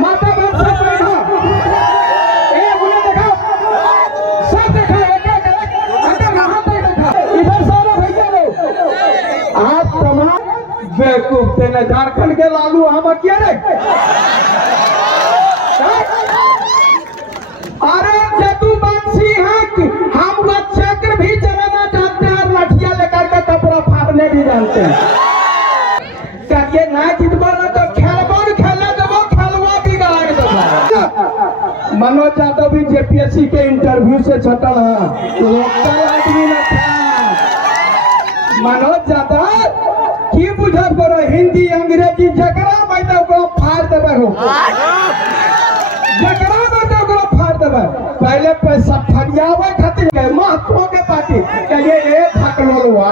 माता बाप सब बैठो, उन्हें देखो, सब देखो, इधर सारा भैया लोग आप तमाम बेवकूफ थे। झारखंड के लालू हम क्या रे? अरे जदुवंशी हैं, हम लोग चक्र भी चलाना जानते हैं और लाठियां लेकर के कपड़ा फाड़ने भी जानते हैं। ये ना जितबो ना तो खेलबो खेलने देबो, खेलवा बिगाड़ देबो। मनोज यादव भी जेपीएससी के इंटरव्यू से छटल है, लोकल आदमी न था। मनोज यादव की बुझब करो हिंदी अंग्रेजी जकरा मैंने ओकरा फाड़ देबे हो, जकरा मैंने ओकरा फाड़ देबे। पहले पैसा फरियावे खातिर महत्व के पार्टी कहिए ए भकलोलवा,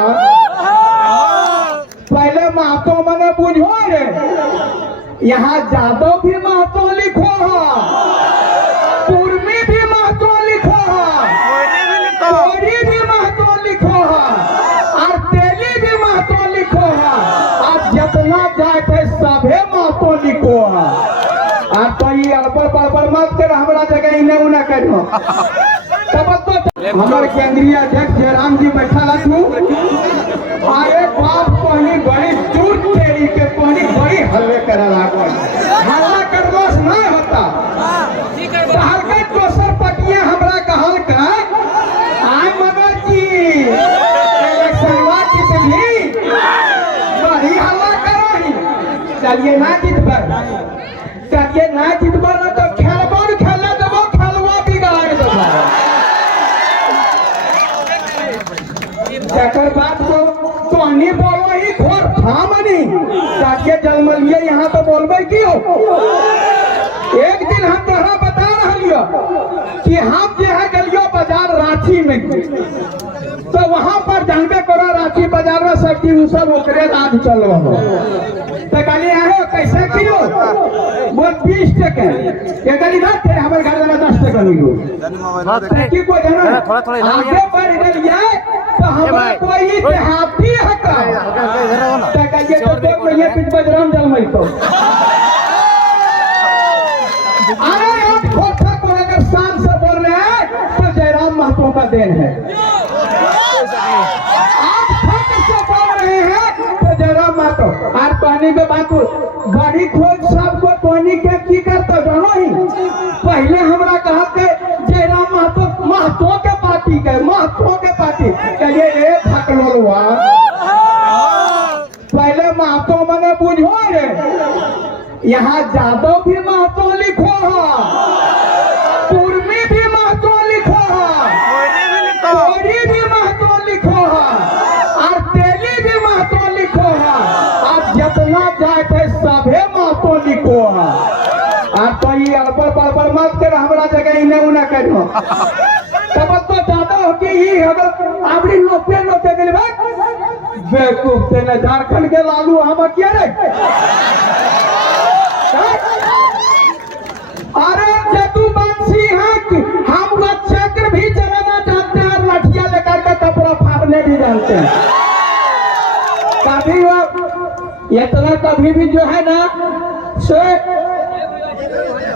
पहले महतो मने बुझो रे, यहाँ जादव भी महतो लिखो है, कुर्मी भी महतो लिखो है, कोरी भी महतो लिखो है, और तेली भी महतो लिखो है, और जितना जाए सभे महतो लिखो है। और तो ये अड़बड़ बड़बड़ मत कर, हमारा जगह इन्हें उन्हें करो। तब तो हमारे केंद्रीय अध्यक्ष जयराम जी बैठा रहू, अरे बाप पानी बड़ी दूर तेरी के पानी बड़ी हल्ले करे लागल, हल्ला करलोस नहीं होता। हल्का दोसर पटिया हमरा कहल का आय मनोज जी इलेक्शनवा जीतली, बड़ी हल्ला करही। चलिए ना जीतबे, चलिए ना जीतबे ना तो खेलबो खेले देबो, खेलवा बिगाड़ देबो। जकर बात को तोहनी बोलो ही खोर थामनी जाके जलमलिए, यहाँ तो बोलबे की हो। एक दिन हम तोहरा बता रहा कि हम जो है गलियो बाजार रांची में, तो वहां पर जानबे करो रांची बाजार में सब्जी उ सब ओकरे राज चलो हो। तो कहलिए आए कैसे किलो, बोल 20 टके, ये गली बात है हमारे घर में 10 टका लो की कोई जाना आगे बढ़ गलिए तो हमारा कोई देहाती है का, तो कहिए तो देख ये पिट बजरंग जलमई को। अरे आप खोखा को अगर शान से बोल रहे हैं तो जयराम महतो का देन है, आप फक्र से बोल रहे हैं तो जयराम महतो। और पानी के बात बड़ी खोज सबको पानी के की करता जानो ही, पहले हमरा कहा के जयराम महतो महतो के पार्टी के, महतो के पार्टी कहिए ए भकलोलवा, पहले महतो मने बुझो रे, यहाँ जादव भी महतो लिखो है, कुर्मी भी महतो लिखो है, कोरी भी महतो लिखो है, और तेली भी महतो लिखो है, और जितना जाए सभे महतो लिखो है। और तो ये अड़बड़ बड़बड़ मत कर, हमारा जगह इन्हें उन्हें करो। तब तो ज्यादा हो कि ये अगर आपड़ी नोटे नोटे के लिए बेवकूफ थे। झारखंड के लालू हम क्या रे? अरे जदुवंशी हैं, हम लोग चक्र भी चलाना जानते हैं और लाठियां लेकर के कपड़ा फाड़ने भी जानते हैं। कभी इतना कभी भी जो है ना से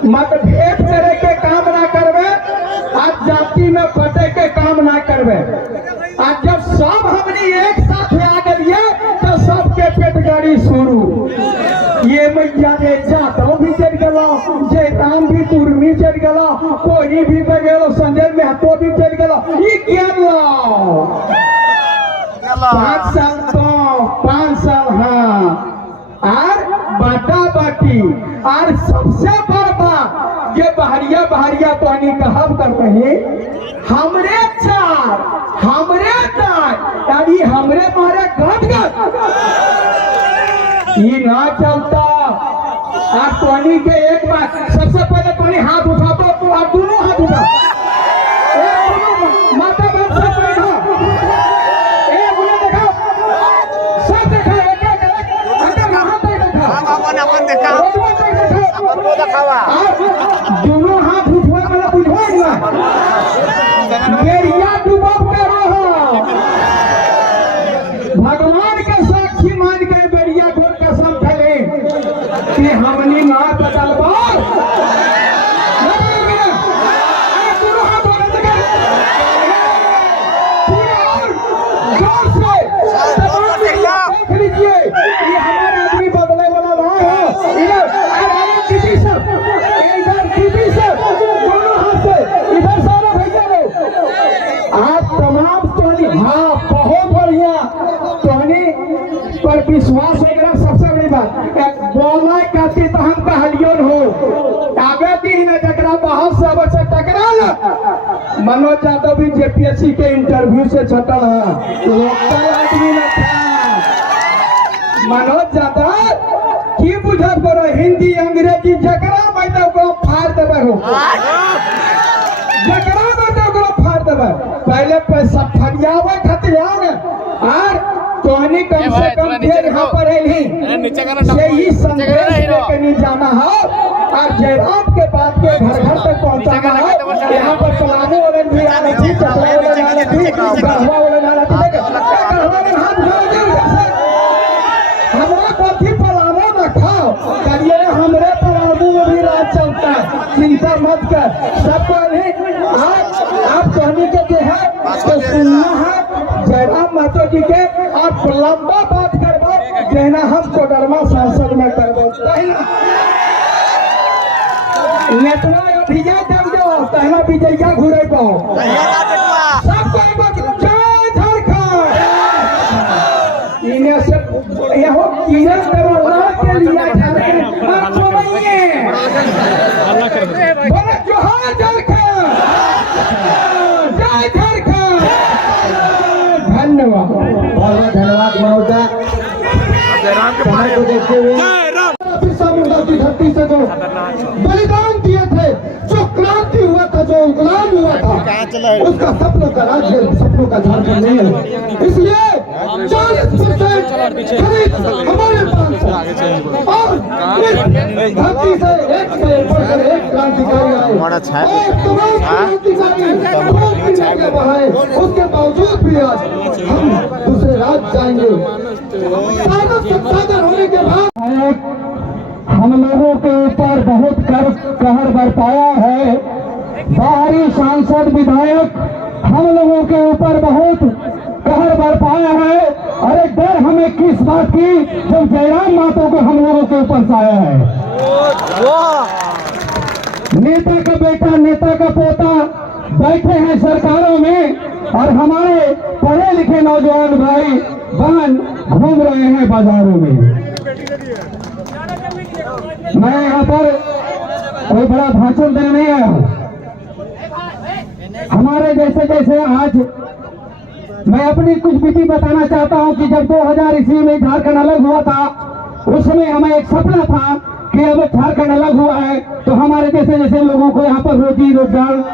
मतभेद करे के काम ना करवे, आज जाति में फटे के काम ना करवे। आज जब सब हमने एक साथ आ गए तो सबके पेट गाड़ी शुरू, ये मैया ने जादव भी चढ़ गलो, जयराम भी कुर्मी चढ़ गलो, कोई भी बगेलो, संजय महतो भी चढ़ गलो। ये क्या लो 5 साल तो 5 साल हाँ, और बाटा बाटी, और सबसे बड़ा ये बहरिया बहरिया पानी कहब कर रहे हमरे चार यानी हमरे मारे गद ये ना चलता। आप पानी के एक बार सबसे पहले पानी हाथ उठा तो आप दोनों हाथ उठा, माता बाप सब बैठो, उन्हें देखो, सब देखो, दोनों हाथ उठवा वाला बुझवा बेरिया डूबब करो, भगवान के साक्षी मान के बेरिया घोर कसम खले कि हमनी ना बदलबा इधर दीदी सब, इधर दीदी सब, दोनों हाथ से इधर सारा भैया लोग आप तमाम टोनी। हाँ बहुत बढ़िया टोनी पर विश्वास वगैरह सबसे बड़ी बात एक बोला कहती तो हम कहलियो हो आगे दी न जकरा बहुत से बच्चे टकराल मनोज यादव भी जेपीएससी के इंटरव्यू से छटल है लोकल आदमी न था। मनोज यादव की बुझा करो हिंदी अंग्रेजी जकरा बैठो को फाड़ देवे हो, जकरा बैठो को फाड़ देवे। पहले पैसा फरियावे खातिर आओ न और तोहनी कम से कम देर यहाँ पर यही संदेश लेके नहीं जाना है और जयराम के बात के घर घर तक पहुँचाना है। यहाँ पर पलामू वाले भी आने थी, चतरा वाले आने थी, गढ़वा वाले आने थी, गढ़वा में हाथ जोड़ दे हमरा कथी पलामू न खाओ करिए हमरे पलामू में भी राज चलता है, चिंता मत कर। सबको आप कहने के जो है तो सुनना है जयराम महतो जी के आप लंबा बात करबो कहना हम कोडरमा संसद में करबो नेतना अभिया दम दो कहना विजया घुरे को सब कोई जय झारखंड इन्हें से यहो किरण करवा के लिया झारखंड आप सुनिए बोले जोहार झारखंड जय झारखंड। धन्यवाद बहुत धन्यवाद मनोज समय को देखते हुए की धरती से जो बलिदान दिए थे, जो क्रांति हुआ था, जो इंकलाब हुआ था, उसका सपनों का राज्य सपनों का झारखंड नहीं है। इसलिए 40% खरीद हमारे पास और धरती से एक क्रांतिकारी आए और तमाम क्रांतिकारी बढ़ाए। उसके बावजूद भी आज हम दूसरे राज्य जाएंगे। संसाधन होने के बाद हम लोगों के ऊपर बहुत कहर बरपाया है। बाहरी सांसद विधायक हम लोगों के ऊपर बहुत कहर बरपाया है। अरे डर हमें किस बात की जब जयराम महतो को हम लोगों के ऊपर साया है। नेता का बेटा नेता का पोता बैठे हैं सरकारों में और हमारे पढ़े लिखे नौजवान भाई बहन घूम रहे हैं बाजारों में। मैं यहाँ पर कोई बड़ा भाषण देने नहीं आया हूँ। हमारे जैसे जैसे आज मैं अपनी कुछ विधि बताना चाहता हूँ कि जब 2000 ईस्वी में झारखंड अलग हुआ था उस समय हमें एक सपना था कि अब झारखंड अलग हुआ है तो हमारे जैसे जैसे लोगों को यहाँ पर रोजी रोजगार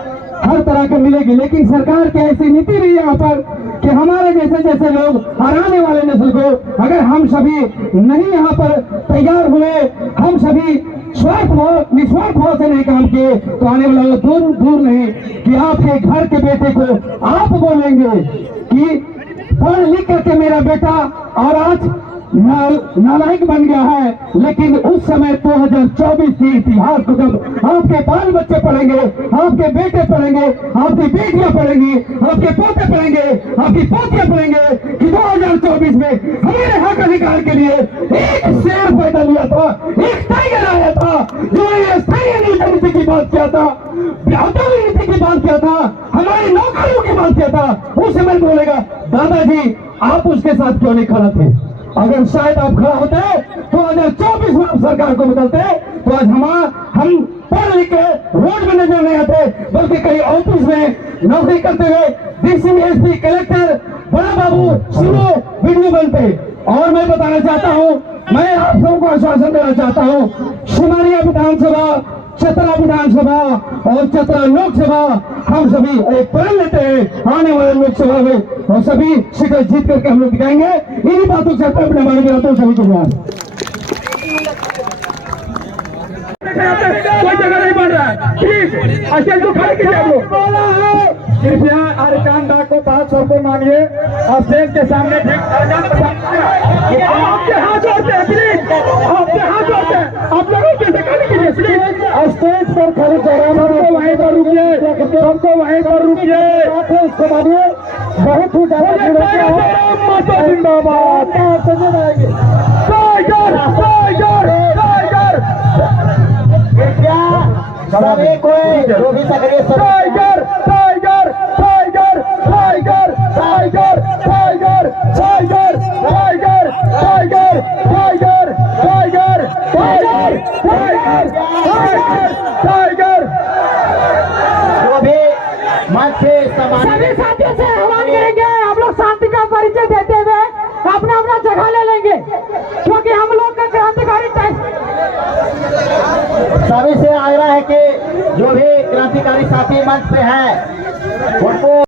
हर तरह के मिलेगी। लेकिन सरकार की ऐसी नीति रही यहाँ पर कि हमारे जैसे जैसे लोग और आने वाले नस्ल को अगर हम सभी नहीं यहाँ पर तैयार हुए, हम सभी निस्वार्थ भाव से नहीं काम किए तो आने वाला दूर दूर नहीं कि आपके घर के बेटे को आप बोलेंगे कि पढ़ लिख करके मेरा बेटा और आज नालायक बन गया है। लेकिन उस समय 2024 के इतिहास को जब आपके बाल बच्चे पढ़ेंगे, आपके बेटे पढ़ेंगे, आपकी बेटियां पढ़ेंगी, आपके पोते पढ़ेंगे, आपकी पोतियां पढ़ेंगे कि 2024 में हमारे हक अधिकार के लिए एक शेर पैदा लिया था, एक टाइगर आया था जो स्थायी नीति की बात किया था, व्यापारी नीति की बात किया था, हमारे नौकरियों की बात किया था। उस समय बोलेगा दादाजी आप उसके साथ क्यों नहीं खड़ा थे। अगर शायद आप खड़ा होते 2024 में आप सरकार को बदलते तो आज हम पढ़ लिख के रोड में नजर नहीं आते बल्कि कहीं ऑफिस में नौकरी करते हुए डीसी एसपी कलेक्टर बड़ा बाबू सीओ वीडियो बनते। और मैं बताना चाहता हूँ, मैं आप सबको आश्वासन देना चाहता हूँ, सिमारिया विधानसभा, चतरा विधानसभा और चतरा लोकसभा हम सभी एक प्रण लेते हैं आने वाले लोकसभा में और सभी सीटें जीत करके हम लोग दिखाएंगे। इन्हीं बातों से अपने बारे में रहता हूँ। सभी को कोई जगह नहीं बन रहा है, प्लीज अचल को खड़े कीजिए। आप लोग कृपया अरकान डाक को बात सबको मांगिए और स्टेज के सामने आपके हाथ जोड़ते हैं, प्लीज आपके हाथ जोड़ते हैं, आप लोगों कैसे खड़े कीजिए प्लीज। स्टेज पर खड़े सबको वहीं पर रुकिए, सबको वहीं पर रुकिए, उसको मानिए। बहुत ही ज्यादा जिंदाबाद। सभी कोई जो भी सक्रिय tiger tiger tiger tiger tiger tiger tiger tiger tiger tiger tiger tiger tiger tiger tiger जो भी मंच से सभी साथियों से आह्वान करेंगे, हम लोग शांति का परिचय देते हुए अपना अपना जगह ले लेंगे, क्योंकि हम लोग का क्रांतिकारी टाइम। सभी से आग्रह है कि जो भी क्रांतिकारी साथी मंच पे हैं उनको